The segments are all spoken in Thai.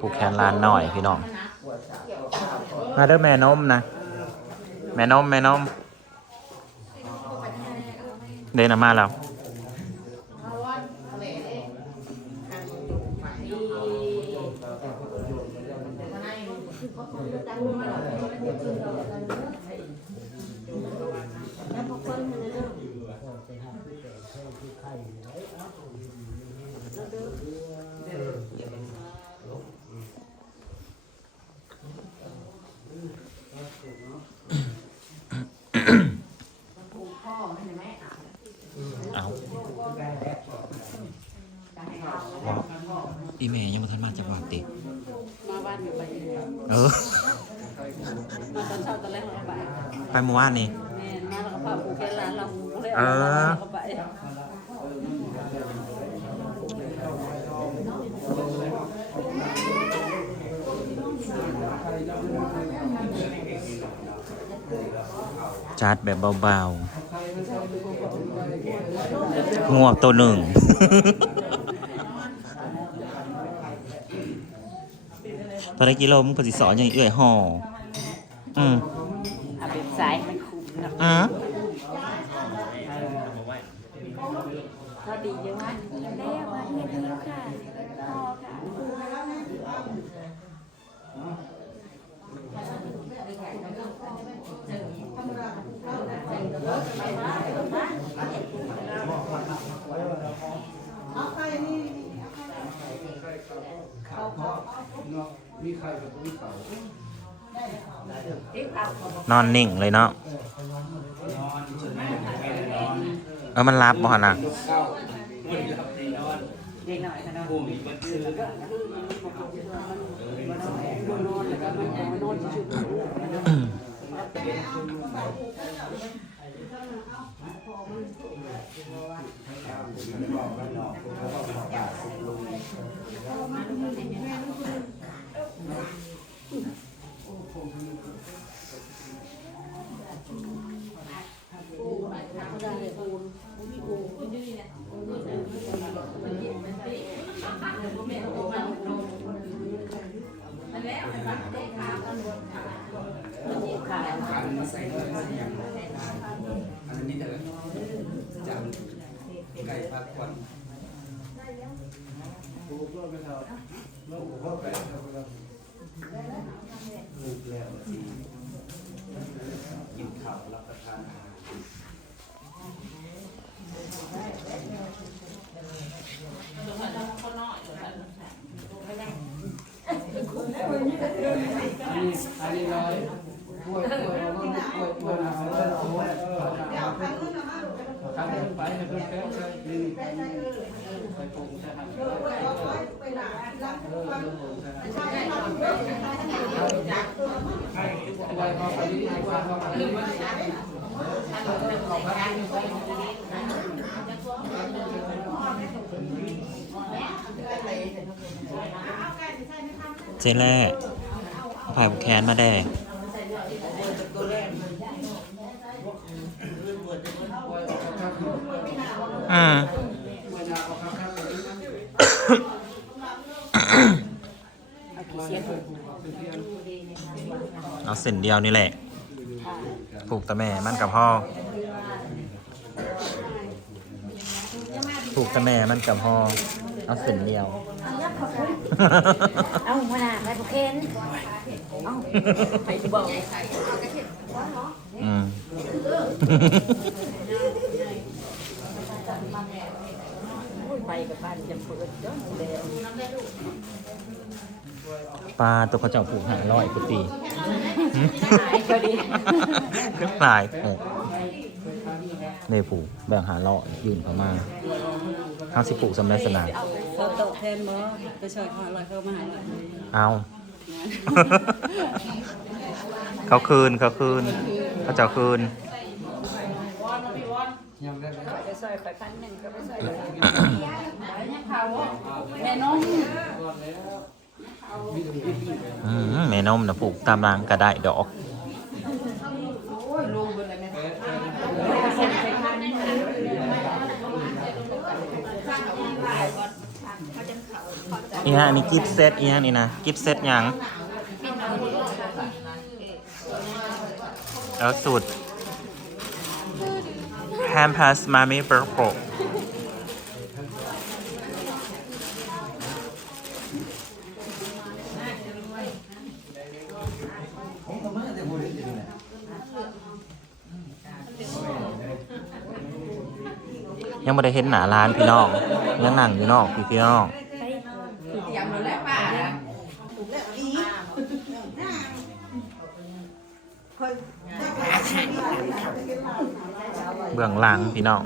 ผูกแขนลานหน่อยพี่น้อง มาเด้อแม่นมนะ แม่นมแม่นม เดินมาแล้ว เอาอีเมย์ยังไม่ทันมาจากวัดติ มาบ้านอยู่ไปเลย เออ มาตอนเช้าตอนแรกเราก็ไป ไปเมื่อวานนี่แม่มาเราก็พาผูกแขนร้านเราก็เลยเออเราก็ไปจัดแบบเบาๆงวกตัวหนึ่ง ตอนได้กิโลมึงปฏิสอนอย่างเอื่อยห่ออืมเอาเป็น สายมันคุ้มเนาะอะก็ดีเยอะมากได้มาเฮ็ดอีกค่ะพอค่ะ นอนนิ่งเลยเนาะเออมันรับบ่ฮะนะเด็กหน่อ ยค่ะเนาะก็คือมันคือมันนอนแล้วก็มันนอนชุด อันนี้เถอะจำไก่พักผ่อนลูกแล้วสิกินข้าวรับประทานอาหาร อันนี้อันนี้ร้อยกล้วยกล้วยเอาลูกกล้วยกล้วยเอาไว้เอาไว้เอาไว้ขันขึ้นไปให้เพิ่นแป๊บเลยนี่ไปปลูกใช่ครับเออปลูกใช่ครับไว้พอไปนี่ไว้พอไปนี่ เจแล่ผ่าผูกแขนมาได้อืม เอาเส้นเดียวนี่แหละ ผูกตะแม่มันกับพ่อผูกตะแม่มันกับพ่อเอาเส้นเดียว เอายับขอบคุณเอามาหน้าไปบุเคนไปบอกอืมไปกับบ้านจำเปิดเด้อแล้ว ปลาตัวเขาเจ้าผูกหาร้อยกุฏิหายพอดีก็ตายโอ้ในผูกแบ่งหาเลาะยืนเขามาข้างสิผูกสำเร็จสนาเขาตกแทนบ่ไปช่วยเขาอะไรเขามาหาเลยเอาเขาคืนเขาคืนเขาเจ้าคืนยังได้ไหมไปช่วยไปพันหนึ่งก็ไปช่วยแม่น้อง อืมแม่นมนะผูกตามรางก็ได้ดอกนี่ฮะอันนี้กิฟเซตอีฮะนี่นะกิฟเซตยังแล้วสุด Pampers Mami Purple ผม ยังไม่ได้เห็นหนาร้านพี่น้องยังนั่งอยู่นอกพี่พี่น้องเบื้องหลังพี่น้อง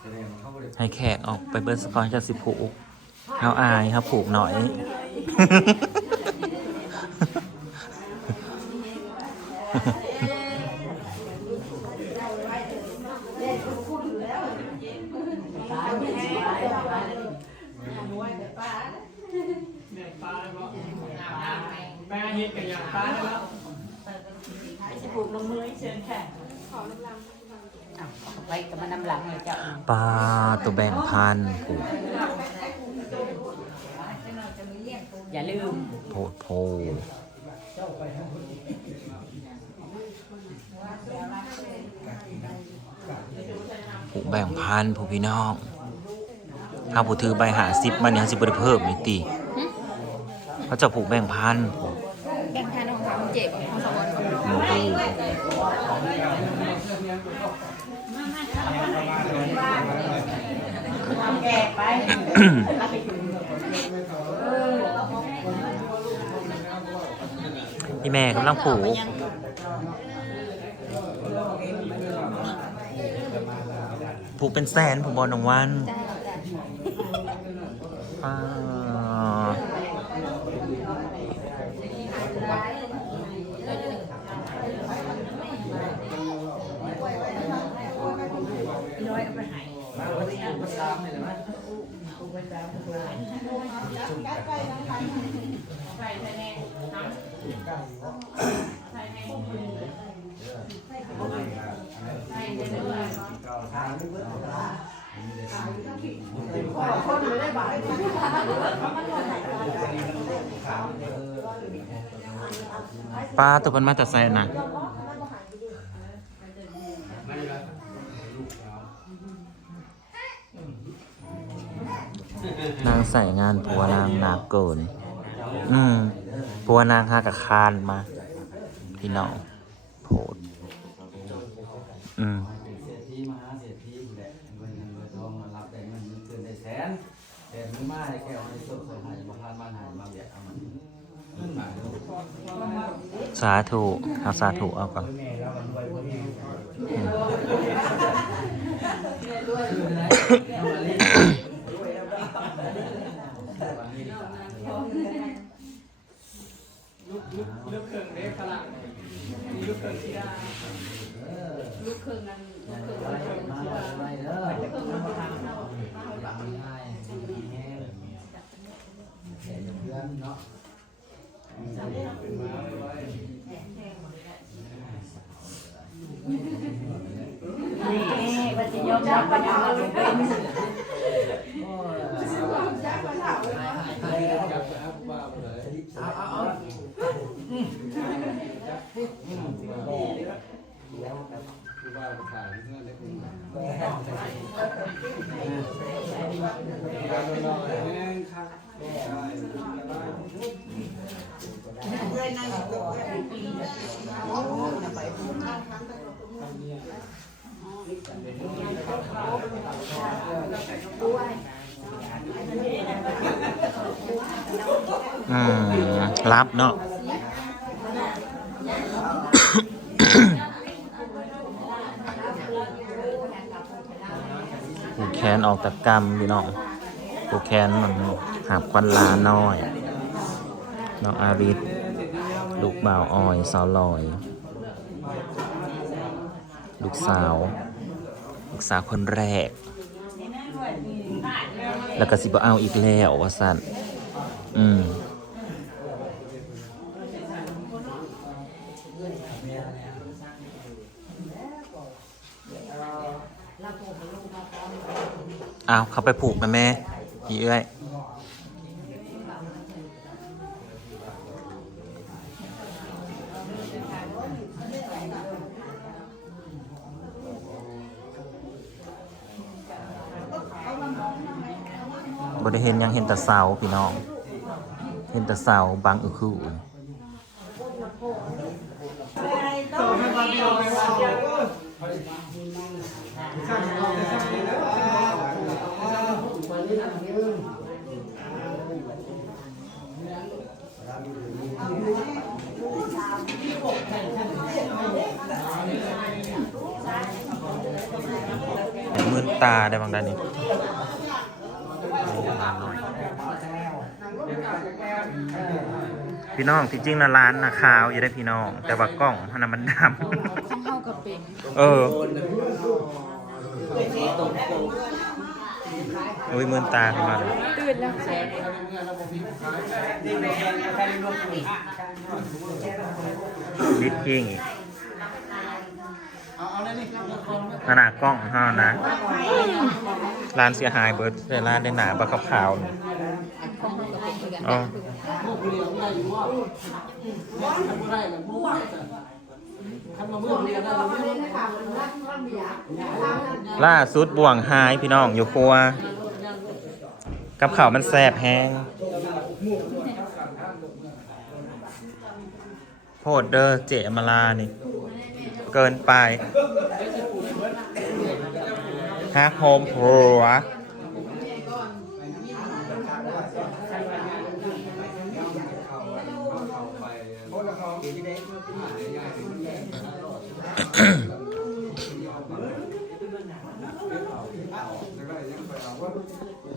แสดงว่าเขาบ่ได้ ให้แขกออกไป เบิร์สกอนจะสิผูกเอาอายครับผูกหน่อย แม่เฮ็ดกับอย่างป้าได้แล้วสิปลูกลงมือเชิญค่ะ ไปกับมันนำหลังเลยเจ้าปลาตัวแบ่งพันผูกอย่าลืมโพดโพผูกแบ่งพันผูกพี่น้องถ้าผู้ถือใบหาสิบมันยังสิบได้เพิ่มอีกตีเขาจะผูกแบ่งพันผูก แบ่งทานของเขาเจ็บของสองคน โอ้โห แก่ไป พี่แม่กำลังผูกผูกเป็นแสนผมบอกน้องวันจ้าจ้า อ่า ปลาตัวมันมาจากไซนะนางใส่งานผัวนางหนักเกิน อืมผัวนางหากับคานมา พี่น้องโพดอืม แต่มันมาแค่เอาไปส่งส่ให้บ่พานบ้านให้มาเบียดเอามันขึ้นมาเด้อสาธุเอาสาธุเอาก่อนลูกลูกลูกเครื่องเด็กขลังลูกเครื่องที่ได้ ลูกครึ่งนั้นลูกครึ่งไปเด้อไปเด้อหลังง่ายแห้งแค่เพื่อนเนาะนี่ว่าจะยอมรับว่ายังเราเป็นเอาเอาเอาอืมรับเนาะ แขนออกจากกรรมพี่น้องผูกแขนมันหาบควันลาน้อย น้องอาริสลูกบ่าวออยสาวลอย ลูกสาว ลูกสาวคนแรก แล้วก็สิบเอาอีกแล้วว่าสันอืม อ้าวเขาไปผูกนะแม่พี่เอ้ยบริเห็นยังเห็นแต่เสาพี่น้อง เห็นแต่เสาบางอือคือ ต่มืนตาได้บางด้านนี้ร้านหน่อย พี่น้องที่จริงนะร้านนะขาวอยู่ได้พี่น้อง แต่ว่ากล้องมันน่ะมันดข้างเฮากับเป็นำเอออุ้ยมืนตาขึ้นมาเลยตื่นแล้วแสงลิปกิ้งอีก เอาเอาเลยนี่ละคร ขนาดกล้องเท่านะ ร้านเสียหายเบิร์ดแต่ร้านได้หนาปลาขาวๆนี่ขากับเป็นคือกันอ๋อล่าสุดบ่วงหายพี่น้องอยู่ครัว กับข่าวมันแสบแห้งโพดเดอร์เจมาลานี่ เกินไปฮักโฮมโปรวะ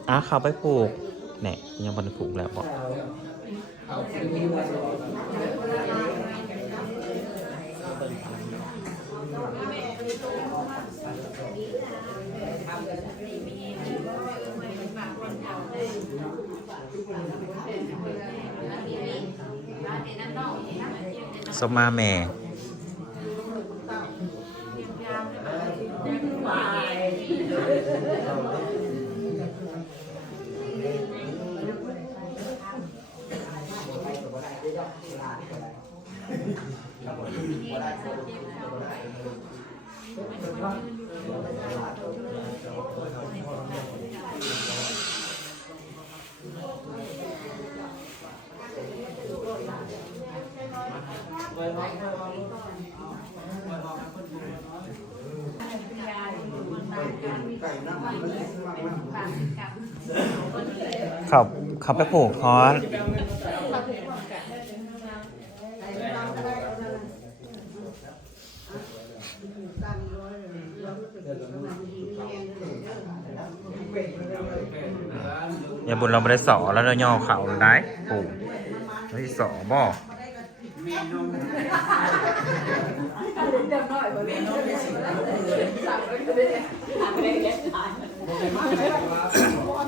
อะเขาไปผูกเนี่ยยังมันผูกแล้วบอก สมมาแม่ ขาเขาไปผูกคอนอย่าบุญเราไม่ได้สอแล้วเราย่อเขาได้ผูกไม่ ได้สอ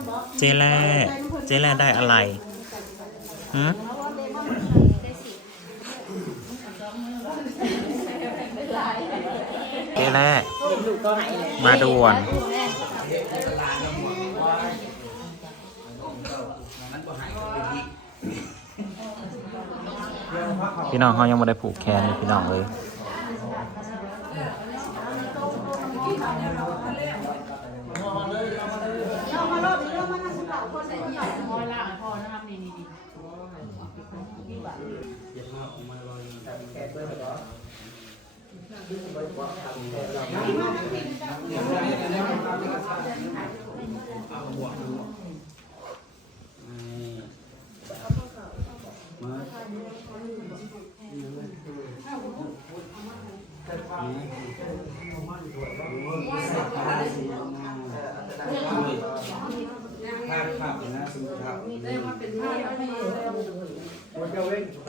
บอกเจแล่เจแล่ได้อะไรหืมเจแล่มาด่วน พี่น้องเขายังไม่ได้ผูกแขนเลยพี่น้องเลย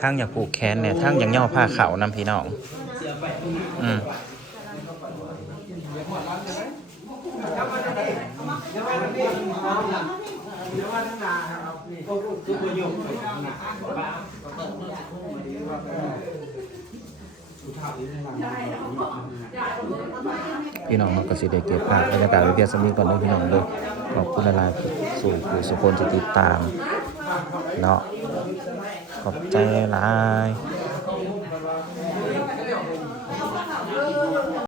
ทั้งอยากผูกแขนเนี่ยทั้งอยากย่อผ้าขาวนำพี่น้องอืมพี่น้องเราก็สิได้เก็บภาพบรรยากาศไว้เพียงสมีก่อนเด้อพี่น้องเด้อขอบคุณหลายๆสู่ผู้สุคนที่ติดตามเนาะ ขอบใจหลายๆ